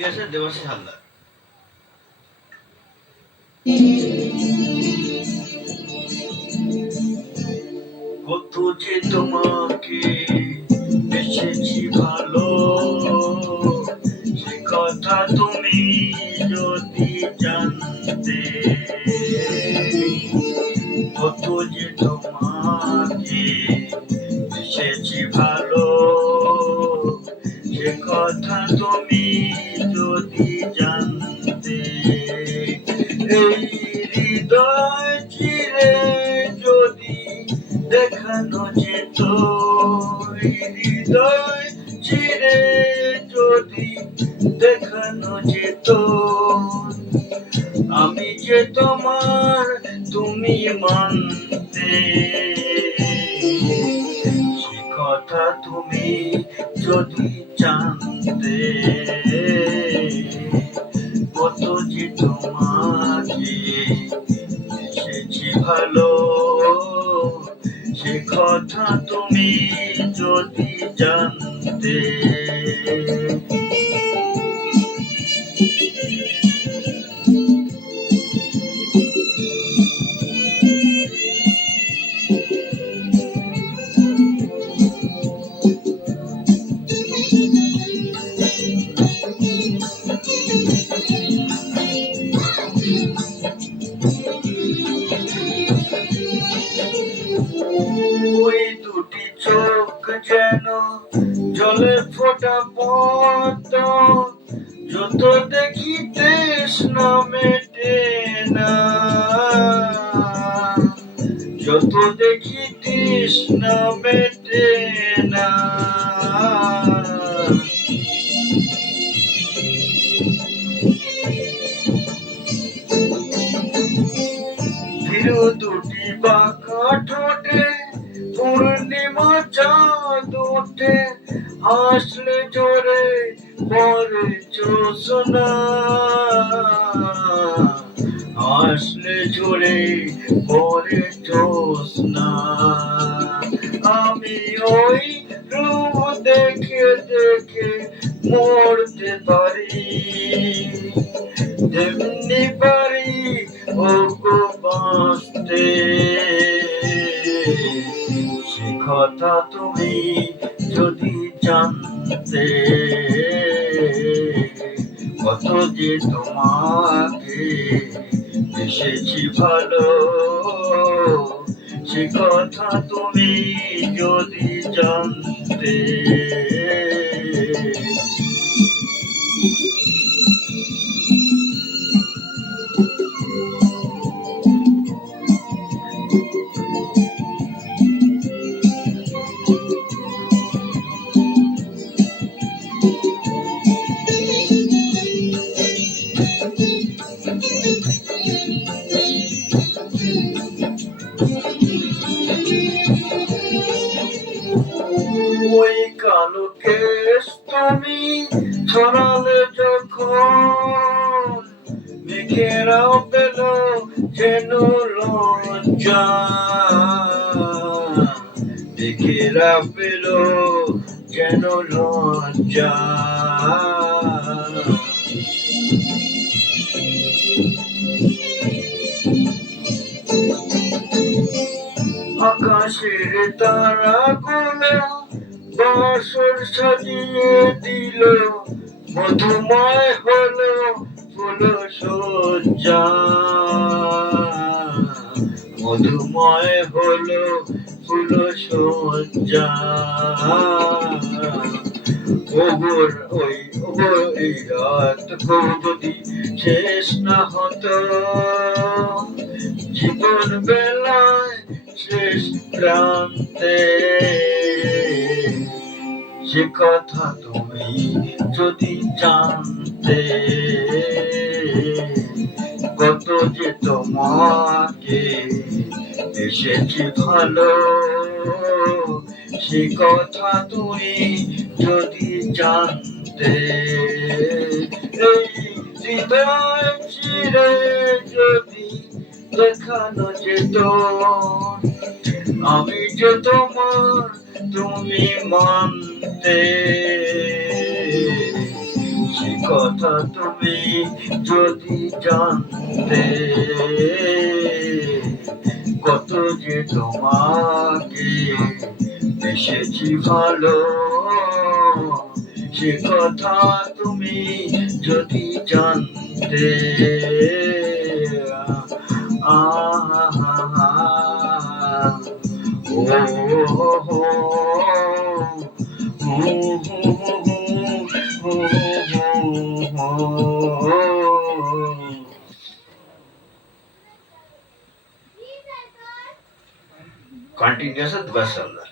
সিঙ্গাসে দেবাশিস হালদার। কত যে তোমাকে বেসেছি ভালো, সে কথা তুমি যদি জানতে। কত যে তোমাকে বেসেছি ভালো, সে কথা তুমি যদি জানতে। এই হৃদয় চিরে যদি দেখানো যেত, হৃদয় চিরে যদি দেখানো যেত, আমি যে তোমার তুমি মানতে। সে কথা তুমি যদি জানতে। কত যে তোমাকে বেসেছি ভালো, সে কথা তুমি যদি জানতে। ওই দুটি চোখ যেন জলে ফোটা পদ্ম, যত দেখি তৃষ্ণা মেটে না, যত দেখি তৃষ্ণা মেটে না। ভীরু দুটি বাঁকা ঠোঁটে পূর্ণিমা চাঁদ ওঠে, হাসলে জোরে পরে জ্যোৎস্না, হাসলে জোরে পরে জ্যোৎস্না। আমি ওই রূপ দেখে দেখে মরতে পারি, তেমনি পারি ওগো বাঁচতে। সে কথা তুমি যদি জানতে। কত যে তোমাকে বেসেছি ভালো, সে কথা তুমি যদি জানতে। ওই কালো কেশ তুমি ছড়ালে যখন, মেঘেরাও পেল যেন লজ্জা, মেঘেরা পেল যেন লজ্জা। আকাশের তারাগুলো বাসর সাজিয়ে দিল, মধুময় হলো ফুল সজ্জা, মধুময় হলো ফুল সজ্জা। ওগোর ওই এই রাত যদি শেষ না হতো, জীবন বেলায় শেষ প্রান্তে। সে কথা তুমি যদি জানতে। কত যে তোমাকে বেসেছি ভালো, সে কথা তুমি যদি জানতে। এই হৃদয় চিরে যদি দেখানো যেত, আমি যে তোমার তুমি মানতে। কথা তুমি যদি জানতে, কত যে তোমাকে বেসেছি ভালো, সে কথা তুমি যদি জানতে। আহা, ও হো, कंटिन्यूस बस चल रहा है।